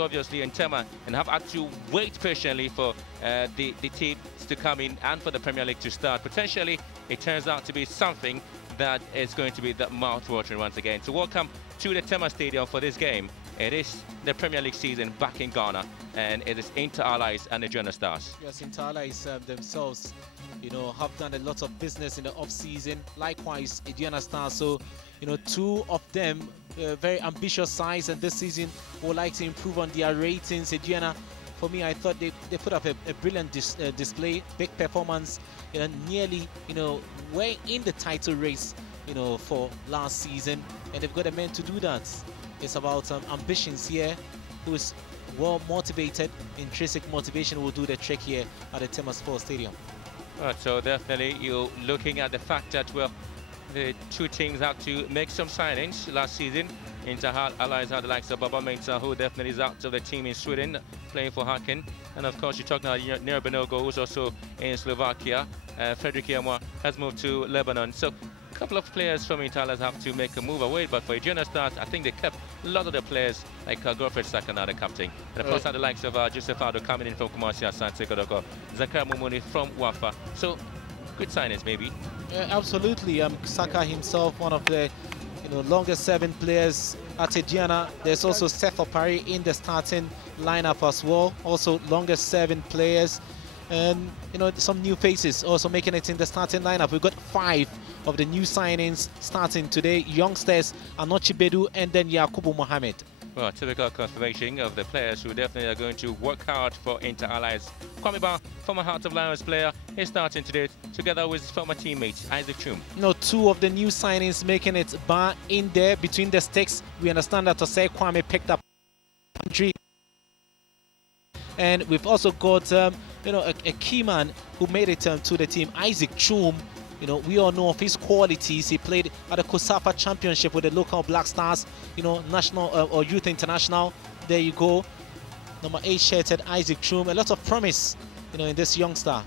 obviously in Tema and have had to wait patiently for the teams to come in and for the Premier League to start. Potentially, it turns out to be something that is going to be the mouth-watering once again. So welcome to the Tema Stadium for this game. It is the Premier League season back in Ghana, and it is Inter Allies and the Aduana Stars. Yes, Inter Allies themselves, have done a lot of business in the off-season. Likewise, Aduana Stars. So, two of them very ambitious sides, and this season would like to improve on their ratings. Aduana, for me, I thought they put up a brilliant display, big performance, nearly, way in the title race, for last season, and they've got a man to do that. It's about ambitions here, who's well motivated. Intrinsic motivation will do the trick here at the Tema Sports Stadium. Right, so definitely you're looking at the fact that, well, the two teams have to make some signings last season. Inter Allies had the likes of Baba Mensah, who definitely is out of the team in Sweden, playing for Haken. And of course, you're talking about Nero Benogo, who's also in Slovakia. Frederick Yamwa has moved to Lebanon. So a couple of players from Inter Allies have to make a move away. But for Aduana Stars, I think they kept a lot of the players, like Godfred Saka, now the captain. And of course, had the likes of Joseph Ado coming in from Kumasi, Asante Kodoko, Zakaria Mumuni from Wafa. So good signings, maybe. Yeah, absolutely. Saka himself, one of the longest serving players at Aduana. There's also Seth Opari in the starting lineup as well. Also longest serving players. And some new faces also making it in the starting lineup. We've got 5 of the new signings starting today. Youngsters Anochi Bedu and then Yakubu Mohamed. Well, typical confirmation of the players who definitely are going to work hard for Inter Allies. Kwame Ba, former Heart of Lions player, is starting today together with his former teammate Isaac Chum. 2 of the new signings making it Ba in there between the sticks. We understand that Osei Kwame picked up country. And we've also got a key man who made it to the team, Isaac Chum. We all know of his qualities. He played at the Kosafa Championship with the local Black Stars, national or youth international. There you go. Number 8 shirted Isaac Chum. A lot of promise, in this youngster. All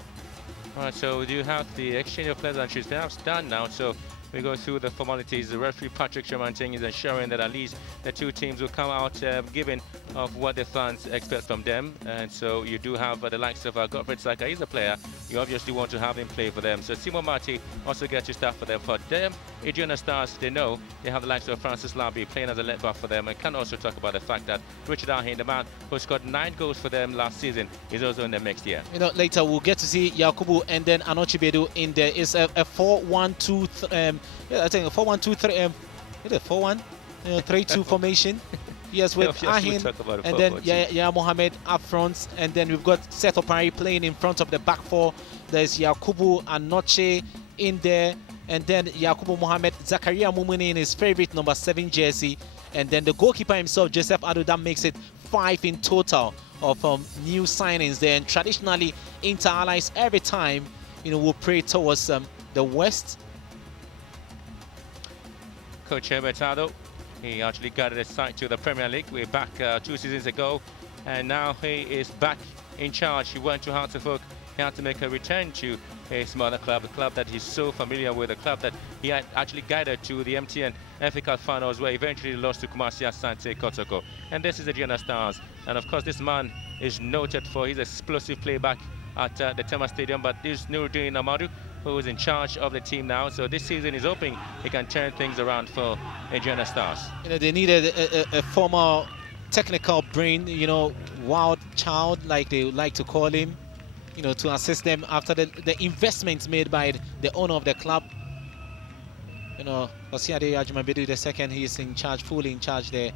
right, so we do have the exchange of pleasantries perhaps done now. So we go through the formalities. The referee Patrick Shamanting is ensuring that at least the two teams will come out giving of what the fans expect from them. And so you do have the likes of Godfred Saka. He's a player. You obviously want to have him play for them. So Simon Marti also gets to start for them. For them, Aduana Stars, they know they have the likes of Francis Labi playing as a left back for them. And can also talk about the fact that Richard Ahin, the man who scored 9 goals for them last season, is also in the mix here. Later we'll get to see Yakubu and then Anochi Bedu in there. It's a 4-1-2. I think a 4-1-2-3. 4-1-3-2 formation. Yes, with Ahin and then Yaya Mohamed up front, and then we've got Seth Opari playing in front of the back 4. There's Yakubu and Noche in there, and then Yakubu Mohamed, Zakaria Mumuni in his favorite number 7 jersey, and then the goalkeeper himself, Joseph Adu. That makes it 5 in total of new signings there. And traditionally, Inter Allies every time, will pray towards the west. Coach Bertado, he actually guided his side to the Premier League. We're back 2 seasons ago, and now he is back in charge. He went to Hearts of Oak. He had to make a return to his mother club, a club that he's so familiar with, a club that he had actually guided to the MTN FA Cup finals, where eventually he lost to Kumasi Asante Kotoko. And this is the Aduana Stars. And of course, this man is noted for his explosive playback at the Tema Stadium. But this Nuruddin Amadu, who is in charge of the team now. So this season is hoping he can turn things around for Aduana Stars. They needed a former technical brain, wild child, like they would like to call him, to assist them after the investments made by the owner of the club. Osiade Ajumabedu II, he is in charge, fully in charge there.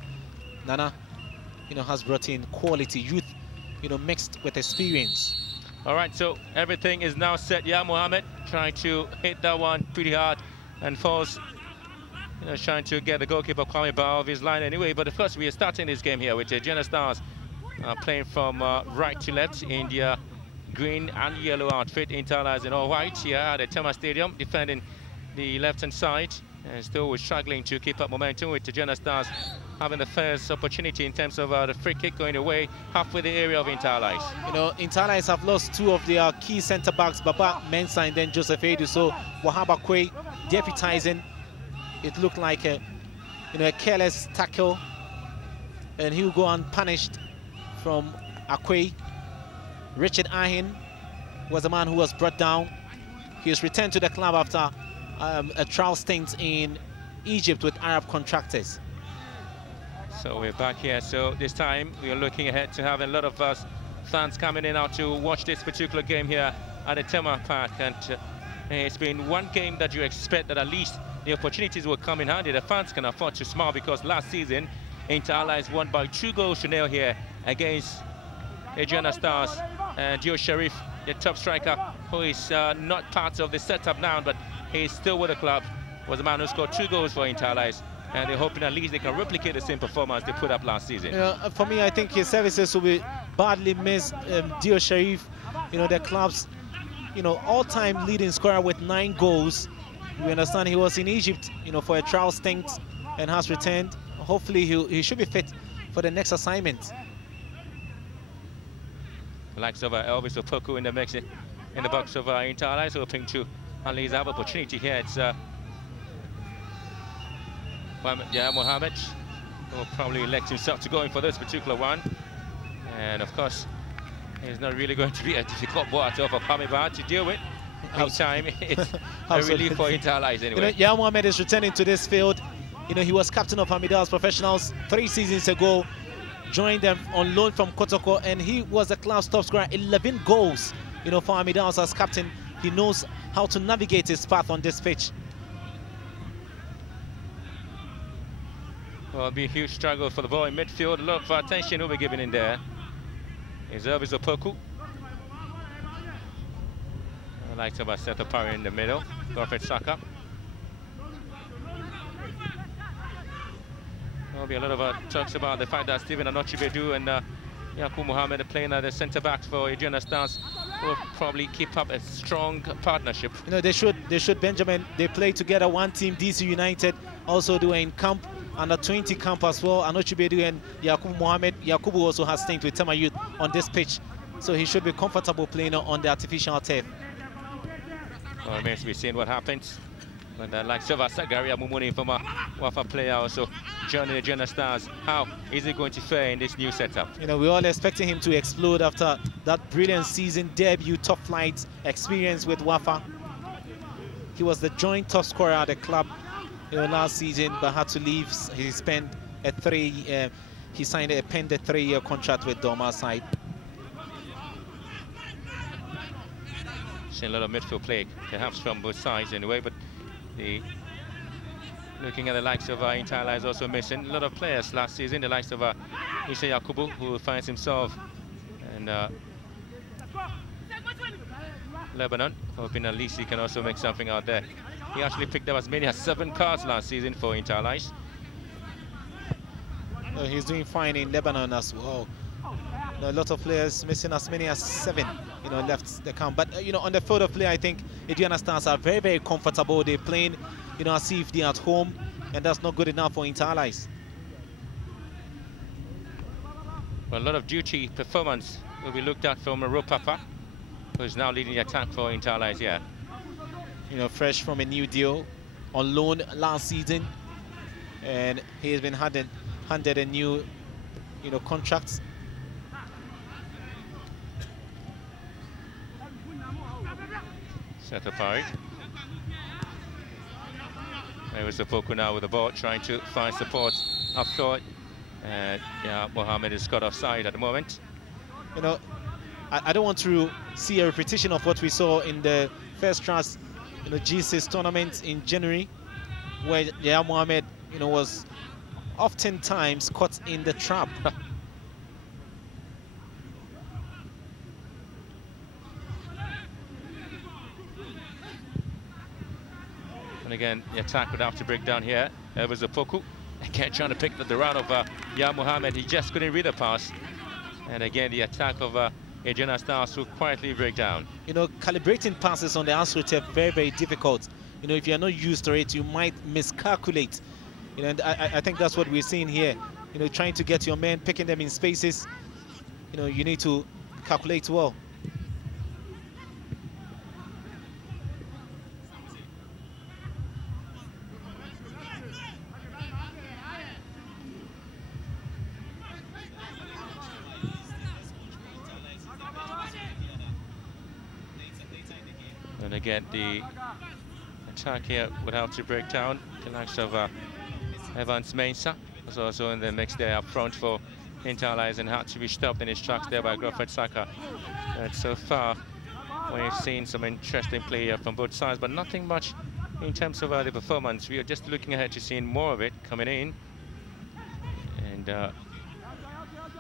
Nana, has brought in quality youth, mixed with experience. All right, so everything is now set. Yeah, Mohamed trying to hit that one pretty hard and falls, trying to get the goalkeeper Kwame Ba off his line anyway. But of course, we are starting this game here with the Aduana Stars playing from right to left in their green and yellow outfit. Inter Allies in all white here at the Tema Stadium, defending the left-hand side. And still we're struggling to keep up momentum with the Aduana Stars having the first opportunity in terms of the free kick going away halfway the area of Inter Allies. Inter Allies have lost 2 of their key centre-backs, Baba Mensah and then Joseph Edu. So Wahaba Kwe deputizing. It looked like a careless tackle, and he will go unpunished. from Akwe. Richard Ahin was the man who was brought down. He was returned to the club after a trial stint in Egypt with Arab contractors. So we're back here. So this time we are looking ahead to have a lot of us fans coming in now to watch this particular game here at the Tema Park. And it's been one game that you expect that at least the opportunities will come in handy. The fans can afford to smile because last season Inter Allies won by 2-0 here against Aduana Stars. And Dio Sharif, the top striker, who is not part of the setup now, but he's still with the club, was the man who scored 2 goals for Inter Allies. And they're hoping at least they can replicate the same performance they put up last season. For me, I think his services will be badly missed. Dio Sharif, the club's, all-time leading scorer with 9 goals. We understand he was in Egypt, for a trial stint and has returned. Hopefully, he should be fit for the next assignment. The likes of Elvis Opoku in the mix in the box of Inter Allies, hoping to at least have opportunity here. It's Mohammed will probably elect himself to go in for this particular one. And of course, it's not really going to be a difficult ball at all for Pamibar to deal with. Meantime, it's a relief for Inter Allies anyway. Mohammed is returning to this field. He was captain of Hamidar's Professionals 3 seasons ago. Joined them on loan from Kotoko, and he was the club's top scorer, 11 goals. For Hamidar's as captain. He knows how to navigate his path on this pitch. Well, it'll be a huge struggle for the ball in midfield. A lot of attention will be given in there. Is Elvis Opoku. I like to have Seth Opari in the middle. Godfred Saka. There'll be a lot of talks about the fact that Stephen Anochibedu and Yakubu Mohammed are playing at the centre back for Aduana Stars. Will probably keep up a strong partnership. They should, Benjamin. They play together, one team, DC United. Also doing camp, under 20 camp as well. Anochibedu and Yakubu Mohammed. Yakubu also has stayed with Tema Youth on this pitch, so he should be comfortable playing on the artificial turf. Well, it remains to be seen what happens. When the likes of Asagaria Mumuni from a Wafa player also joining the Aduana Stars, how is he going to fare in this new setup? We're all expecting him to explode after that brilliant season debut, top flight experience with Wafa. He was the joint top scorer at the club last season, but had to leave. He spent he signed a 3-year contract with Doma side. Seeing a lot of midfield play, perhaps from both sides anyway, but looking at the likes of Inter Allies also missing a lot of players last season. The likes of Issa Yakubu, who finds himself in Lebanon, hoping at least he can also make something out there. He actually picked up as many as 7 cards last season for Inter Allies. He's doing fine in Lebanon as well. A lot of players missing as many as 7, left the camp. But on the field of play, I think Aduana Stars are very, very comfortable. They're playing, as if they're at home, and that's not good enough for Inter Allies. Well, a lot of duty performance will be looked at from Ropapa, who's now leading the attack for Inter Allies here. Fresh from a new deal, on loan last season, and he has been handed a new, contract. Seth Opari. There was Opoku now with the ball, trying to find support up short. Mohammed is cut offside at the moment. I don't want to see a repetition of what we saw in the first round, G6 tournament in January, where Mohammed, was oftentimes caught in the trap. And again, the attack would have to break down here. There was Opoku. Again, trying to pick the round of Mohammed. He just couldn't read the pass. And again, the attack of Aduana Stars will quietly break down. Calibrating passes on the AstroTurf very, very difficult. If you're not used to it, you might miscalculate. And I think that's what we're seeing here. Trying to get your men, picking them in spaces. You need to calculate well. again, the attack here would have to break down. The likes of Evans Mensah was also in the mix there up front for Inter Allies and had to be stopped in his tracks there by Grofred Saka. And so far, we've seen some interesting play here from both sides, but nothing much in terms of the performance. We are just looking ahead to seeing more of it coming in. And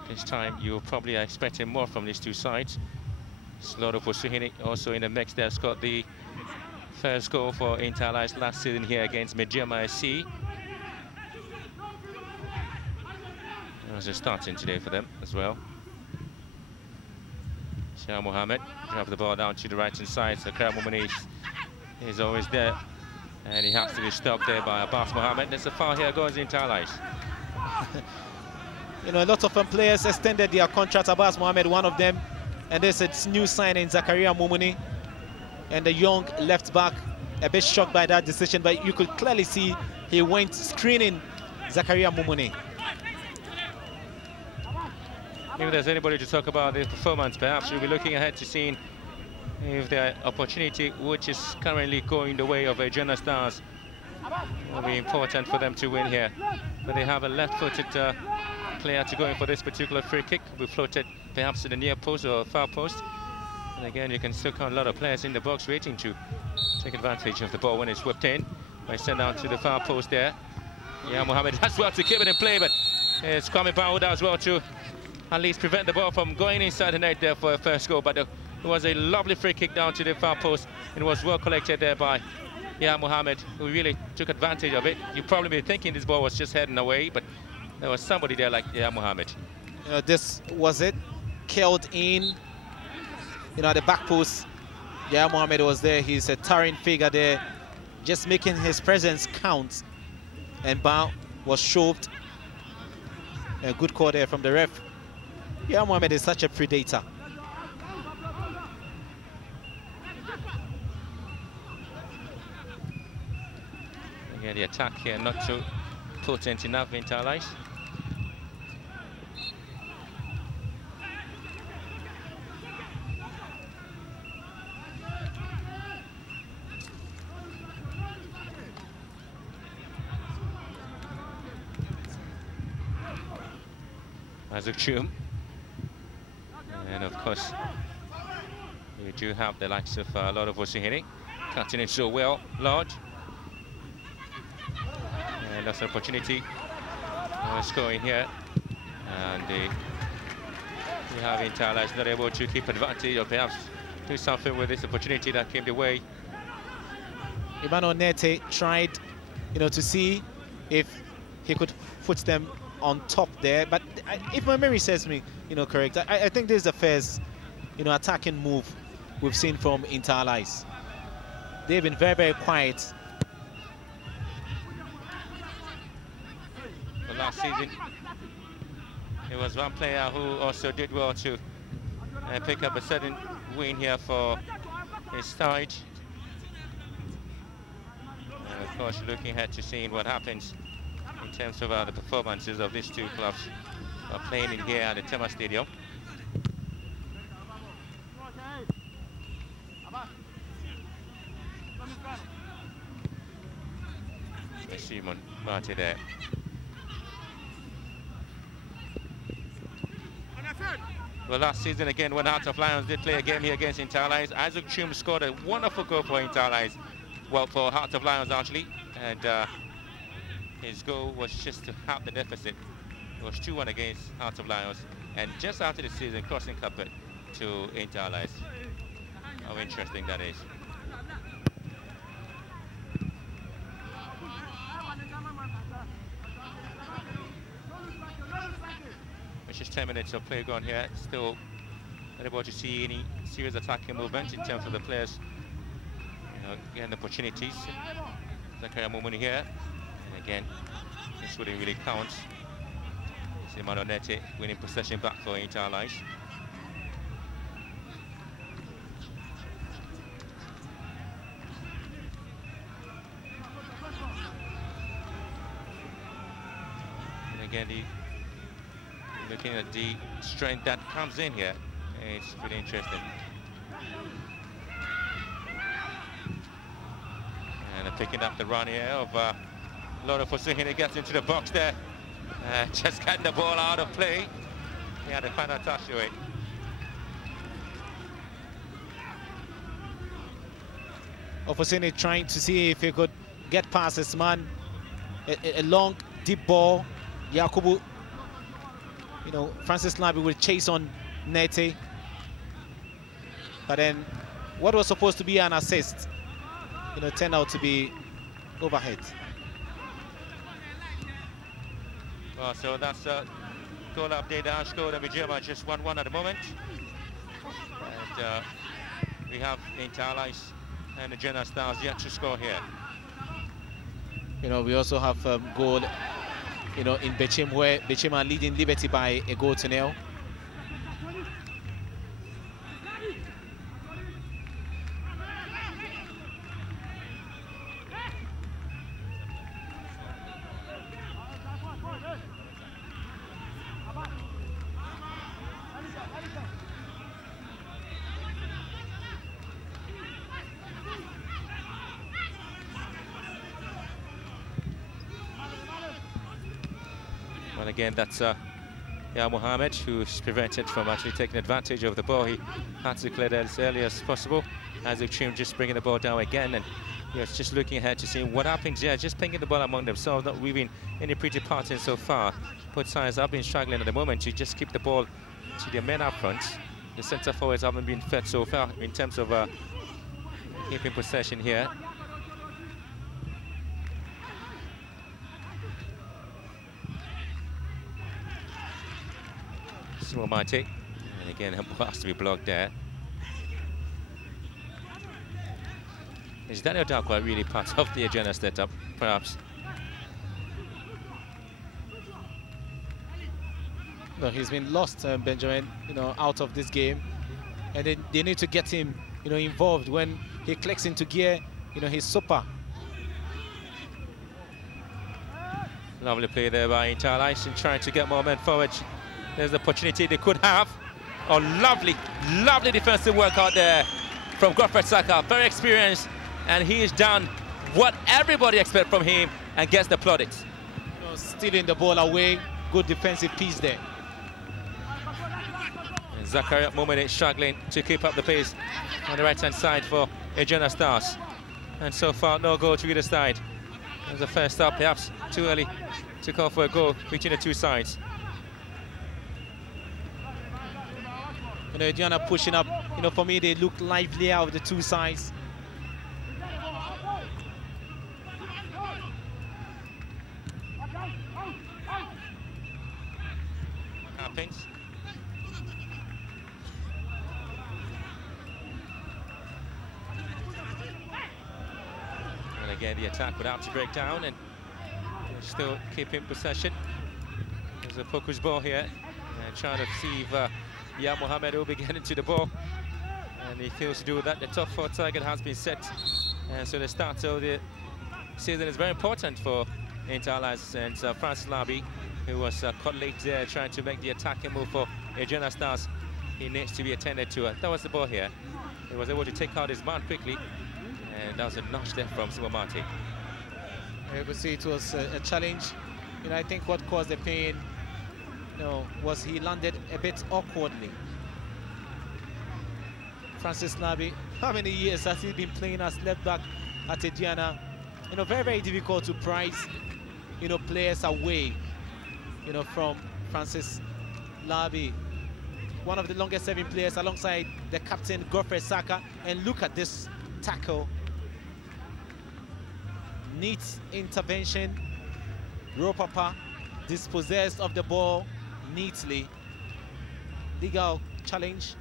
this time, you're probably expecting more from these two sides. Slodo Fosuhini also in the mix there, scored the first goal for Inter Allies last season here against Medjama SC. It was a starting today for them as well. Shah Mohammed dropped the ball down to the right-hand side, so Karam Mumani is always there. And he has to be stopped there by Abbas Mohammed. There's a foul here going into Allies. You know, a lot of players extended their contract. Abbas Mohammed, one of them. And there's a new signing, Zakaria Mumuni. And the young left back, a bit shocked by that decision, but you could clearly see he went screening Zakaria Mumuni. If there's anybody to talk about the performance, perhaps we'll be looking ahead to seeing if the opportunity, which is currently going the way of Aduana Stars, will be important for them to win here. But they have a left-footed player to go in for this particular free kick. We floated perhaps to the near post or far post. And again, you can still count a lot of players in the box waiting to take advantage of the ball when it's whipped in. By send down to the far post there. Yeah, Mohammed has well to keep it in play, but it's Kwame Bauda as well to at least prevent the ball from going inside the net there for a first goal. But it was a lovely free kick down to the far post. It was well collected there by Mohammed, who really took advantage of it. You'd probably be thinking this ball was just heading away, but there was somebody there like Mohammed. This was it, curled in, at the back post. Mohammed was there. He's a towering figure there, just making his presence count. And Bao was shoved. A good call there from the ref. Mohammed is such a predator. Again, the attack here not too potent enough in Allies. Azukchum. And of course, you do have the likes of Lodo Fosuhini cutting it so well, large. And that's an opportunity scoring here. And you have Inter Allies not able to keep advantage or perhaps do something with this opportunity that came their way. Emmanuel Nete tried, to see if he could put them on top there, but if my memory serves me, correct, I think this is the first, attacking move we've seen from Inter Allies. They've been very, very quiet. Well, last season, there was one player who also did well to pick up a certain win here for his side. And of course, looking ahead to seeing what happens in terms of the performances of these two clubs playing in here at the Tema Stadium. Simon Marty there. Well, last season again, when Hearts of Lions did play a game here against Inter Allies, Isaac Chum scored a wonderful goal for Inter Allies. Well, for Hearts of Lions actually, and his goal was just to half the deficit. It was 2-1 against Hearts of Lions, and just after the season, crossing carpet to Inter Allies. How interesting that is. It's just 10 minutes of play gone here. Still not able to see any serious attacking movement in terms of the players getting the opportunities. Zakaria Mumuni here. And again, this wouldn't really count. Emmanuel Nete winning possession back for Inter Allies. And again, looking at the strength that comes in here, it's pretty interesting. picking up the run here of Laura Fosuhina gets into the box there. Just getting the ball out of play. He had a final touch to it. Ofosini trying to see if he could get past his man. A long, deep ball. Yakubu, Francis Labi will chase on Nete. But then what was supposed to be an assist, turned out to be overhead. Well, so that's goal update. Ashko and Vijayama just 1-1 at the moment. And we have Inter-Allies and the Jena Stars yet to score here. We also have goal, in Bechim, where Bechim are leading Liberty by a goal to nil. Well, again, that's Mohammed, who's prevented from actually taking advantage of the ball. He had to clear that as early as possible. As the team just bringing the ball down again, and it's just looking ahead to see what happens here. Just pinging the ball among themselves, not weaving any pretty patterns so far. Both sides have been struggling at the moment to just keep the ball to their men up front. The centre forwards haven't been fed so far in terms of keeping possession here. Mate, and again, it has to be blocked there. Is Daniel Darkwa really part of the agenda setup, perhaps? No, he's been lost, Benjamin, out of this game. And they need to get him, involved. When he clicks into gear, he's super. Lovely play there by Inter-Allies and trying to get more men forward. There's the opportunity they could have. Oh, lovely, lovely defensive work out there from Godfrey Saka. Very experienced, and he has done what everybody expects from him and gets the plaudits. Stealing the ball away, good defensive piece there. And Zakaria Momene struggling to keep up the pace on the right-hand side for Jena Stars. And so far, no goal to either side. As the first stop, perhaps too early to call for a goal between the two sides. Aduana pushing up. For me, they look livelier of the two sides. Happens. And again, the attack would have to break down and still keeping possession. There's a focus ball here, and trying to see if Mohammed will be getting to the ball, and he fails to do that. The top 4 target has been set, and so the start of the season is very important for Inter-Allies. And Francis Labi, who was caught late there trying to make the attacking move for Jena Stars, he needs to be attended to. That was the ball here. He was able to take out his man quickly, and that was a notch there from Simon Mate. You could see it was a challenge. I think what caused the pain was he landed a bit awkwardly. Francis Labi, how many years has he been playing as left back at Aduana? Very, very difficult to prize, players away, from Francis Labi. One of the longest serving players alongside the captain, Godfrey Saka. And look at this tackle. Neat intervention. Ropapa dispossessed of the ball neatly. Legal challenge,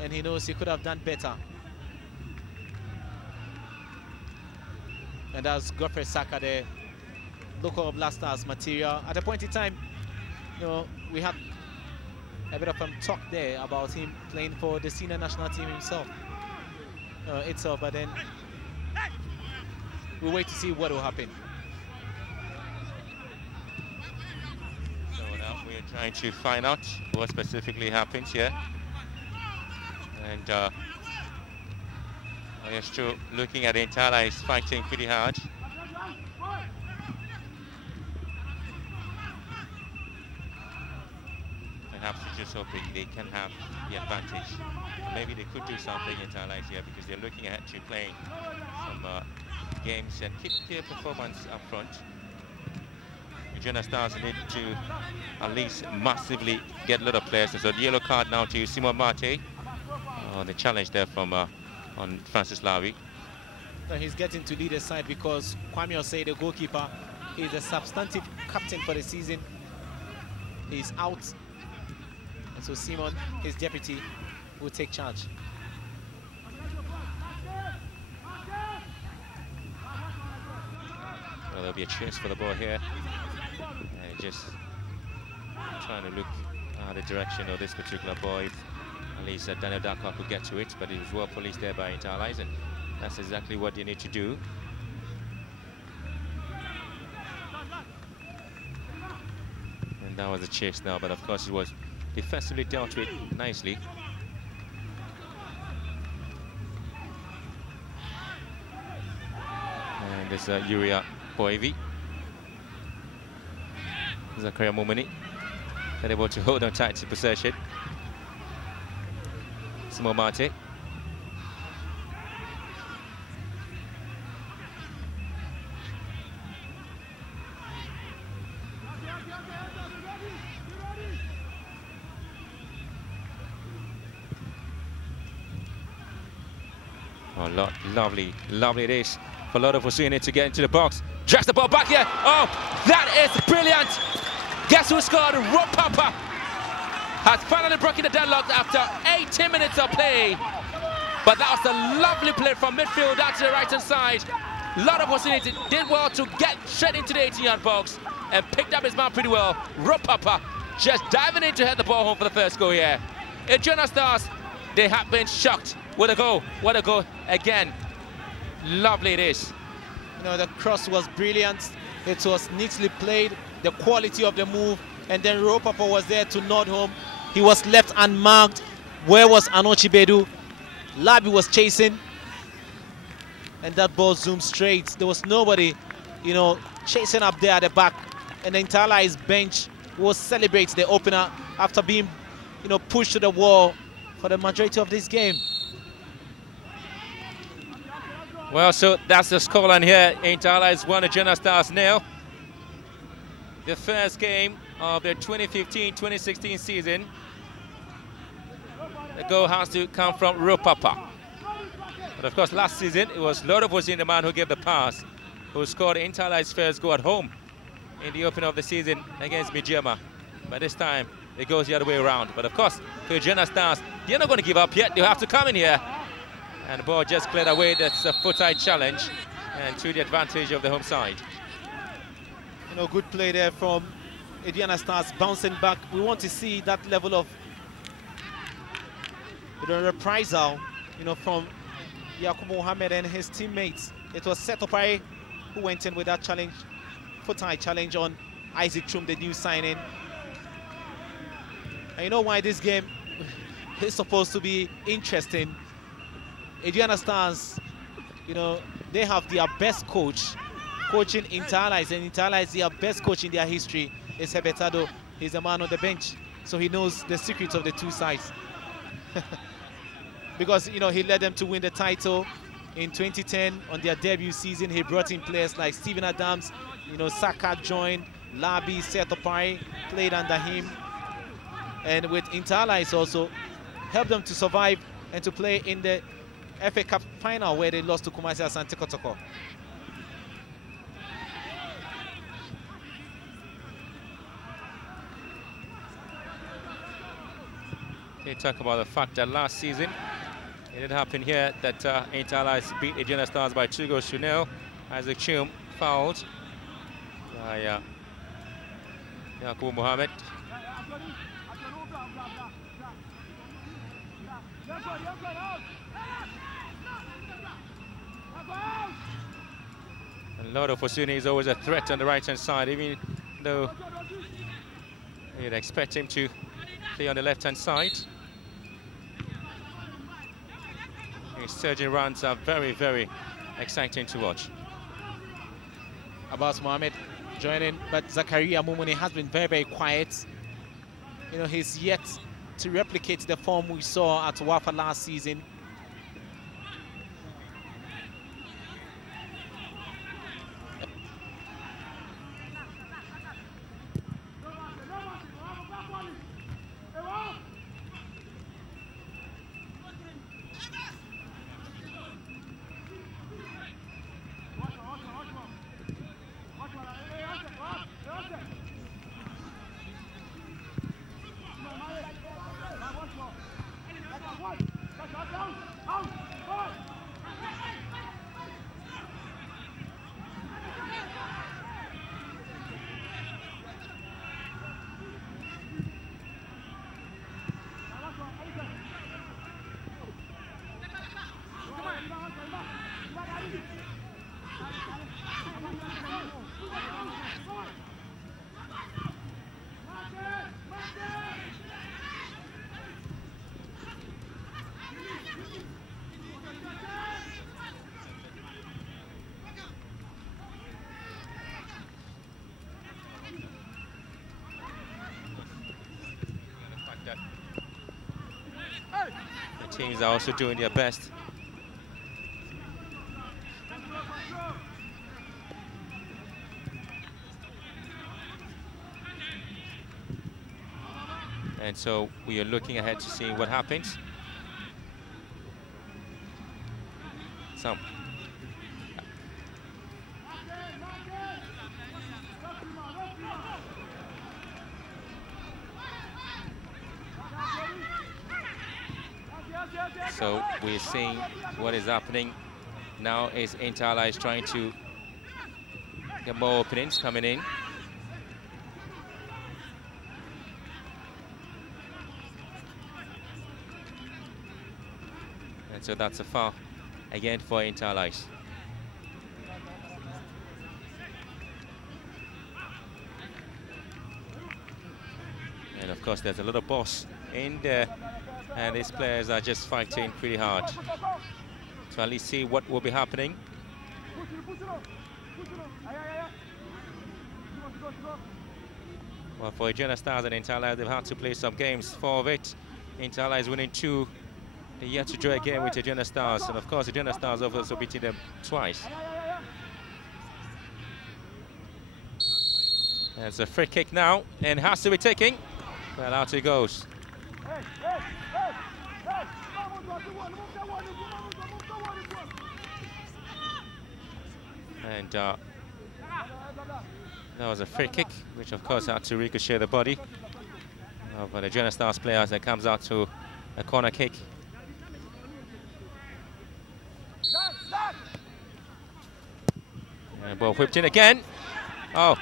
and he knows he could have done better. And that's Godfrey Saka, the local Blasters material. At a point in time, we had a bit of talk there about him playing for the senior national team himself. But then we'll wait to see what will happen. We're trying to find out what specifically happens here. And It's true, looking at the entire is fighting pretty hard. Perhaps they're just hoping they can have the advantage. Maybe they could do something in Thailand here because they're looking at to playing some games and keep their performance up front. Aduana Stars need to at least massively get a lot of players. So the yellow card now to Simon Mate. The challenge there from on Francis Lawi. So he's getting to lead the side because Kwame Osei, the goalkeeper, is a substantive captain for the season. He's out. And so Simon, his deputy, will take charge. Well, there'll be a chase for the ball here. Just trying to look at the direction of this particular ball. At least Daniel Darkwa could get to it, but he was well policed there by Interlies, and that's exactly what you need to do. And that was a chase now, but of course it was defensively dealt with nicely. And there's Yuria Boevi. Zakaria Mumani able to hold on tight to possession. Simon Mate. Oh, lovely it is for Lotto for seeing it to get into the box. Drags the ball back here. Oh, that is brilliant. Guess who scored? Ropapa has finally broken the deadlock after 18 minutes of play. But that was a lovely play from midfield out to the right-hand side. Lot of opportunity, did well to get straight into the 18-yard box and picked up his man pretty well. Ropapa just diving in to head the ball home for the first goal here. Aduana Stars, they have been shocked. What a goal again. Lovely it is. You know, the cross was brilliant. It was neatly played. The quality of the move, and then Ropapa was there to nod home. He was left unmarked. Where was Anochi Bedu? Labi was chasing, and that ball zoomed straight. There was nobody, you know, chasing up there at the back, and the entire bench will celebrate the opener after being, you know, pushed to the wall for the majority of this game. Well, so that's the scoreline here. Interlies 1, Aduana Stars 0. The first game of the 2015-2016 season. The goal has to come from Ropapa. But of course, last season, it was Lotto Bozin, the man who gave the pass, who scored Interlies' first goal at home in the opening of the season against Mijema. But this time, it goes the other way around. But of course, for Aduana Stars, they're not going to give up yet. They'll have to come in here. And the ball just cleared away. That's a foot-side challenge, and to the advantage of the home side. You know, good play there from Aduana Stars, bouncing back. We want to see that level of, you know, reprisal, you know, from Yakubu Mohammed and his teammates. It was Setopai who went in with that challenge, foot-high challenge on Isaac Chum, the new signing. And you know why this game is supposed to be interesting? Aduana Stars, you know, they have their best coach coaching Interlies, and Interlies, their best coach in their history is Hebetado. He's a man on the bench, so he knows the secrets of the two sides. Because, you know, he led them to win the title in 2010 on their debut season. He brought in players like Steven Adams, you know, Saka joined, Labi, Setopai played under him, and with Interlies also helped them to survive and to play in the FA Cup final where they lost to Kumasi Asante Kotoko. They talk about the fact that last season it did happen here that Interlies beat Aduana Stars by 2 goals to 0. Isaac Chum fouled by Yakubu Mohammed. And Lotto Fosuni is always a threat on the right-hand side, even though you'd expect him to play on the left-hand side. His surging runs are very, very exciting to watch. Abbas Mohammed joining, but Zakaria Mumuni has been very, very quiet. You know, he's yet to replicate the form we saw at Wafa last season. The teams are also doing their best. And so we are looking ahead to see what happens. So we're seeing what is happening now is Inter is trying to get more openings coming in. And so that's a foul again for Inter. And of course there's a little boss in there, and these players are just fighting pretty hard to at least see what will be happening. Well, for Aduana Stars and Inter, they've had to play some games. 4 of it. Inter is winning 2. They're yet to draw again with Aduana Stars, and of course Aduana Stars have also beaten them twice. There's a free kick now, and has to be taken. Well, out it goes. And that was a free kick, which of course had to ricochet the body of the Aduana Stars players, and comes out to a corner kick. And ball whipped in again. Oh,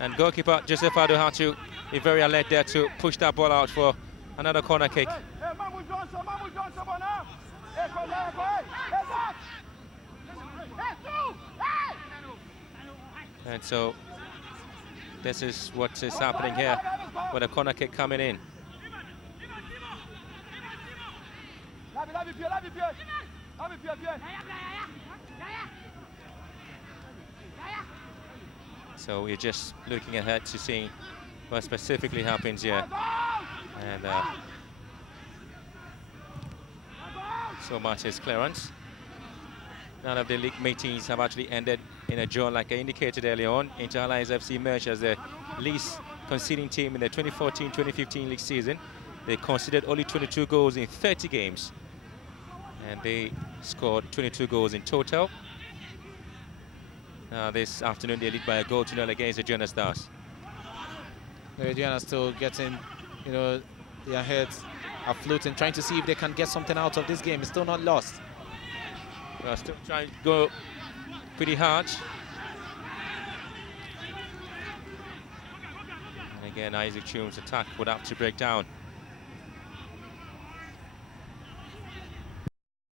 and goalkeeper Joseph Ado had to be very alert there to push that ball out for another corner kick. And so this is what is happening here with a corner kick coming in. So we're just looking ahead to see what specifically happens here. And so much is clearance. None of the league meetings have actually ended in a draw, like I indicated earlier on. Inter Alliance FC emerged as the least conceding team in the 2014-2015 league season. They conceded only 22 goals in 30 games, and they scored 22 goals in total. This afternoon they lead by a goal to nil against the Aduana Stars. Aduana still getting, you know, their heads afloat and trying to see if they can get something out of this game. It's still not lost. Well, still trying to go pretty hard. And again, Isaac Chum's attack would have to break down.